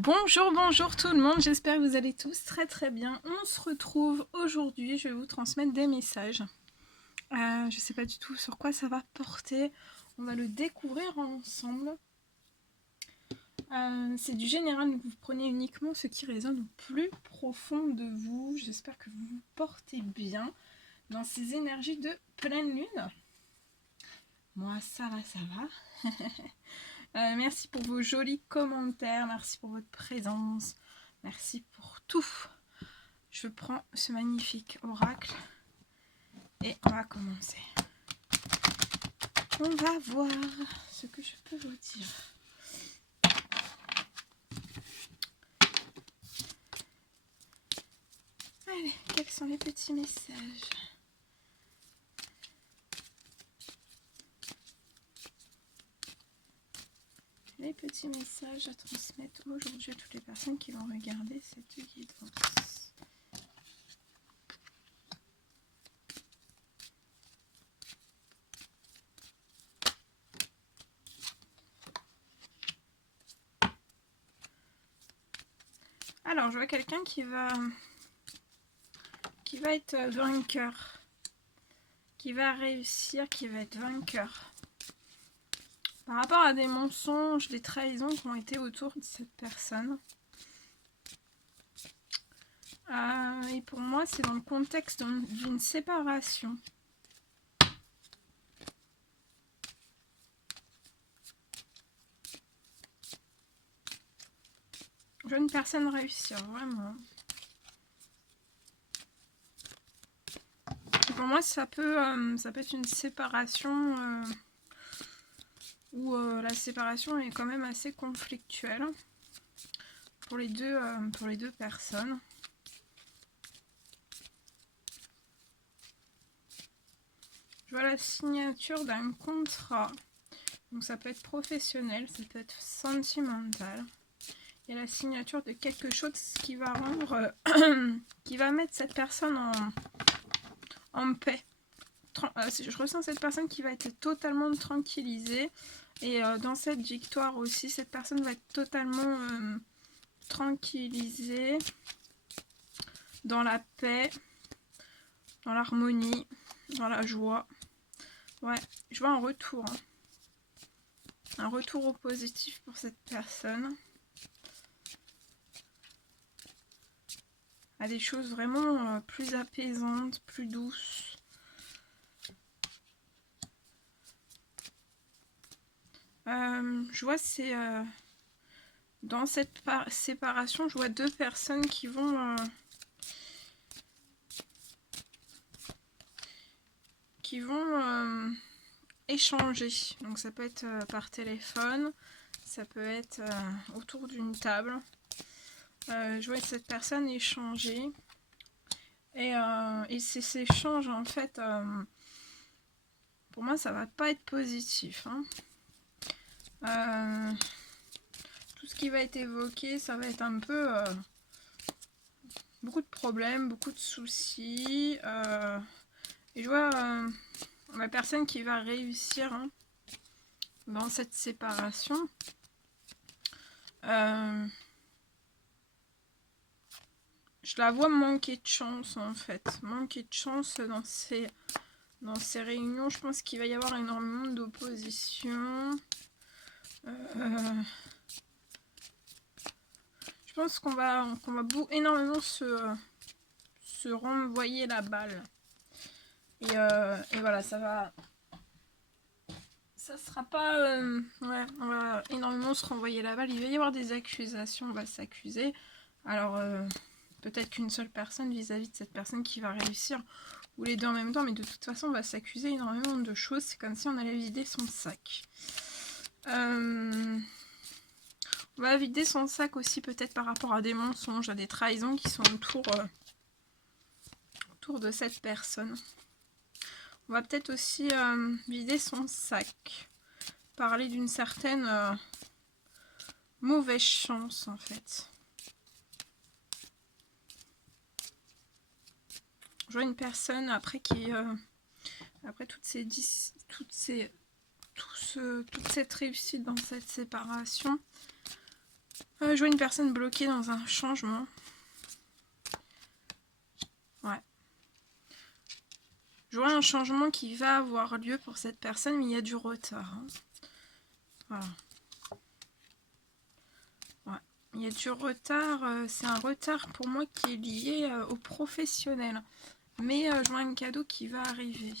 Bonjour, bonjour tout le monde, j'espère que vous allez tous très très bien. On se retrouve aujourd'hui, je vais vous transmettre des messages. Je ne sais pas du tout sur quoi ça va porter, on va le découvrir ensemble. C'est du général, donc vous prenez uniquement ce qui résonne au plus profond de vous. J'espère que vous vous portez bien dans ces énergies de pleine lune. Moi ça va. Merci pour vos jolis commentaires, merci pour votre présence, merci pour tout. Je prends ce magnifique oracle et on va commencer. On va voir ce que je peux vous dire. Allez, quels sont les petits messages? Les petits messages à transmettre aujourd'hui à toutes les personnes qui vont regarder cette guidance. Alors, je vois quelqu'un qui va être vainqueur, qui va réussir, qui va être vainqueur. Par rapport à des mensonges, des trahisons qui ont été autour de cette personne. Et pour moi, c'est dans le contexte d'une séparation. Je vois une personne réussir, vraiment. Et pour moi, ça peut être une séparation où la séparation est quand même assez conflictuelle pour les deux personnes. Je vois la signature d'un contrat. Donc ça peut être professionnel, ça peut être sentimental. Il y a la signature de quelque chose qui va rendre, qui va mettre cette personne en paix. Je ressens cette personne qui va être totalement tranquillisée. Et dans cette victoire aussi, cette personne va être totalement tranquillisée, dans la paix, dans l'harmonie, dans la joie. Ouais, je vois un retour. Un retour au positif pour cette personne. À des choses vraiment plus apaisantes, plus douces. Je vois c'est dans cette séparation, je vois deux personnes qui vont échanger. Donc ça peut être par téléphone, ça peut être autour d'une table. Je vois cette personne échanger. Et ces échanges, en fait, pour moi, ça va pas être positif. Tout ce qui va être évoqué, ça va être un peu beaucoup de problèmes, beaucoup de soucis. Et je vois la personne qui va réussir dans cette séparation. Je la vois manquer de chance, en fait. Manquer de chance dans ces réunions. Je pense qu'il va y avoir énormément d'opposition. Je pense qu'on va énormément se renvoyer la balle. Et voilà, ça sera pas... ouais, on va énormément se renvoyer la balle. Il va y avoir des accusations, on va s'accuser. Alors, peut-être qu'une seule personne vis-à-vis de cette personne qui va réussir, ou les deux en même temps, mais de toute façon, on va s'accuser énormément de choses. C'est comme si on allait vider son sac. On va vider son sac aussi peut-être par rapport à des mensonges, à des trahisons qui sont autour de cette personne. On va peut-être aussi vider son sac. Parler d'une certaine mauvaise chance en fait. Je vois une personne après qui après toute cette réussite dans cette séparation, Je vois une personne bloquée dans un changement. Ouais. Je vois un changement qui va avoir lieu pour cette personne, mais il y a du retard. Hein. Voilà. Ouais. Il y a du retard. C'est un retard pour moi qui est lié au professionnel. Mais je vois un cadeau qui va arriver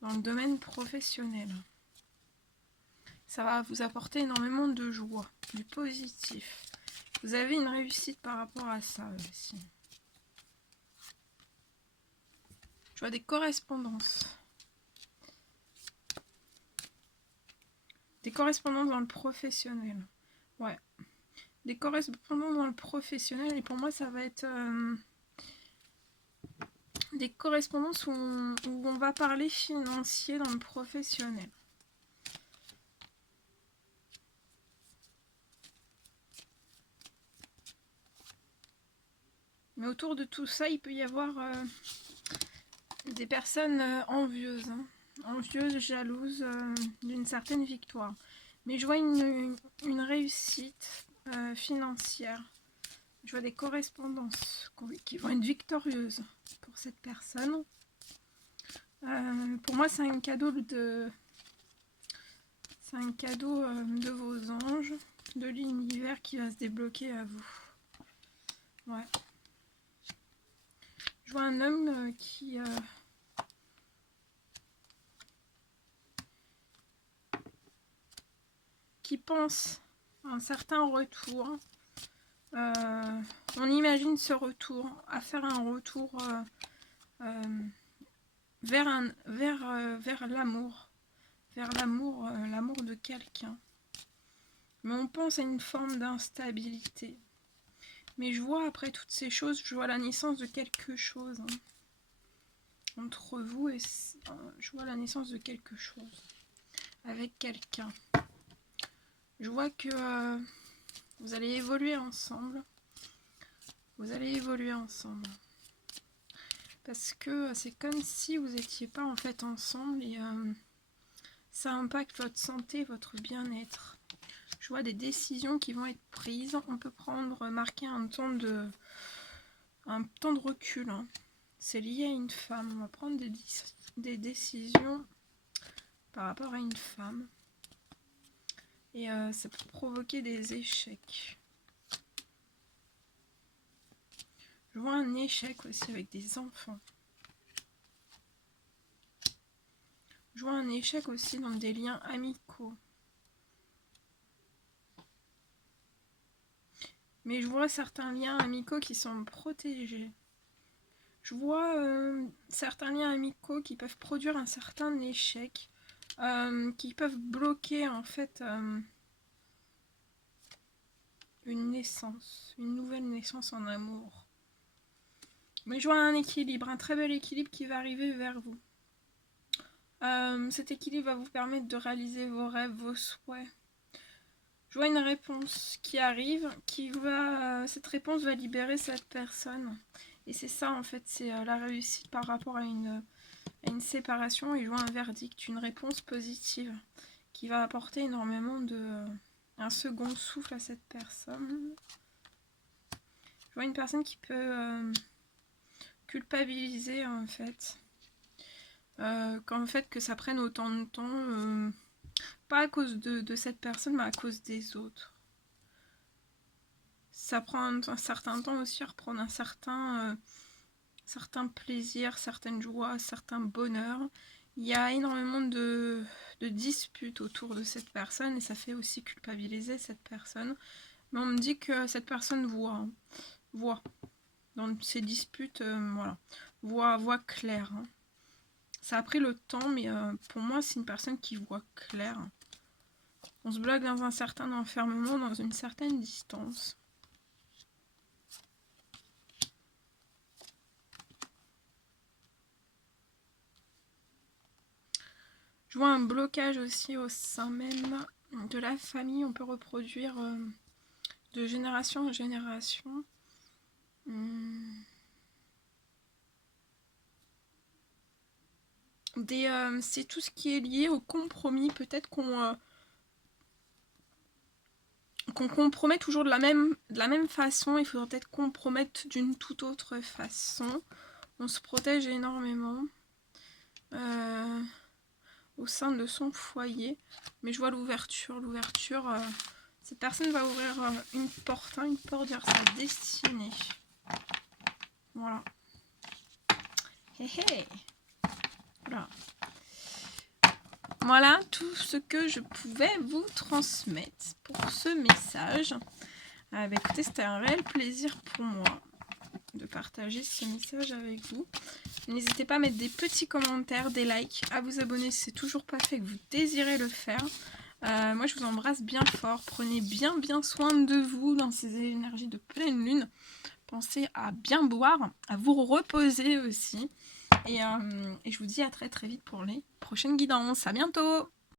dans le domaine professionnel. Ça va vous apporter énormément de joie, du positif. Vous avez une réussite par rapport à ça aussi. Je vois des correspondances. Des correspondances dans le professionnel. Ouais. Des correspondances dans le professionnel. Et pour moi, ça va être des correspondances où on va parler financier dans le professionnel. Mais autour de tout ça, il peut y avoir des personnes envieuses. Hein. Envieuses, jalouses d'une certaine victoire. Mais je vois une réussite financière. Je vois des correspondances qui vont être victorieuses pour cette personne. Pour moi, c'est un cadeau de... C'est un cadeau de vos anges, de l'univers qui va se débloquer à vous. Ouais. Je vois un homme qui pense à un certain retour. On imagine ce retour, à faire un retour vers l'amour. Vers l'amour de quelqu'un. Mais on pense à une forme d'instabilité. Mais je vois après toutes ces choses, je vois la naissance de quelque chose. Hein. Entre vous et... je vois la naissance de quelque chose. Avec quelqu'un. Je vois que vous allez évoluer ensemble. Vous allez évoluer ensemble. Parce que c'est comme si vous n'étiez pas en fait ensemble et ça impacte votre santé, votre bien-être. Je vois des décisions qui vont être prises. On peut marquer un temps de recul. Hein. C'est lié à une femme. On va prendre des décisions par rapport à une femme. Et ça peut provoquer des échecs. Je vois un échec aussi avec des enfants. Je vois un échec aussi dans des liens amicaux. Mais je vois certains liens amicaux qui sont protégés. Je vois certains liens amicaux qui peuvent produire un certain échec, qui peuvent bloquer en fait une naissance, une nouvelle naissance en amour. Mais je vois un équilibre, un très bel équilibre qui va arriver vers vous. Cet équilibre va vous permettre de réaliser vos rêves, vos souhaits. Je vois une réponse qui arrive, cette réponse va libérer cette personne. Et c'est ça en fait, c'est la réussite par rapport à une séparation. Et je vois un verdict, une réponse positive qui va apporter énormément un second souffle à cette personne. Je vois une personne qui peut culpabiliser en fait. Qu'en fait que ça prenne autant de temps, pas à cause de cette personne, mais à cause des autres. Ça prend un certain temps aussi à reprendre un certain plaisir, certaines joies, certains bonheurs. Il y a énormément de disputes autour de cette personne et ça fait aussi culpabiliser cette personne. Mais on me dit que cette personne voit dans ces disputes, voilà, voit clair. Hein. Ça a pris le temps, mais pour moi, c'est une personne qui voit clair. On se bloque dans un certain enfermement, dans une certaine distance. Je vois un blocage aussi au sein même de la famille. On peut reproduire de génération en génération. C'est tout ce qui est lié au compromis. Peut-être qu'on qu'on compromet toujours de la même façon, il faudrait peut-être compromettre d'une toute autre façon. On se protège énormément au sein de son foyer. Mais je vois l'ouverture. Cette personne va ouvrir une porte vers sa destinée. Voilà. Hé. Voilà tout ce que je pouvais vous transmettre pour ce message. Écoutez, c'était un réel plaisir pour moi de partager ce message avec vous. N'hésitez pas à mettre des petits commentaires, des likes, à vous abonner si c'est toujours pas fait, que vous désirez le faire. Moi, je vous embrasse bien fort. Prenez bien soin de vous dans ces énergies de pleine lune. Pensez à bien boire, à vous reposer aussi. Et je vous dis à très vite pour les prochaines guidances. À bientôt!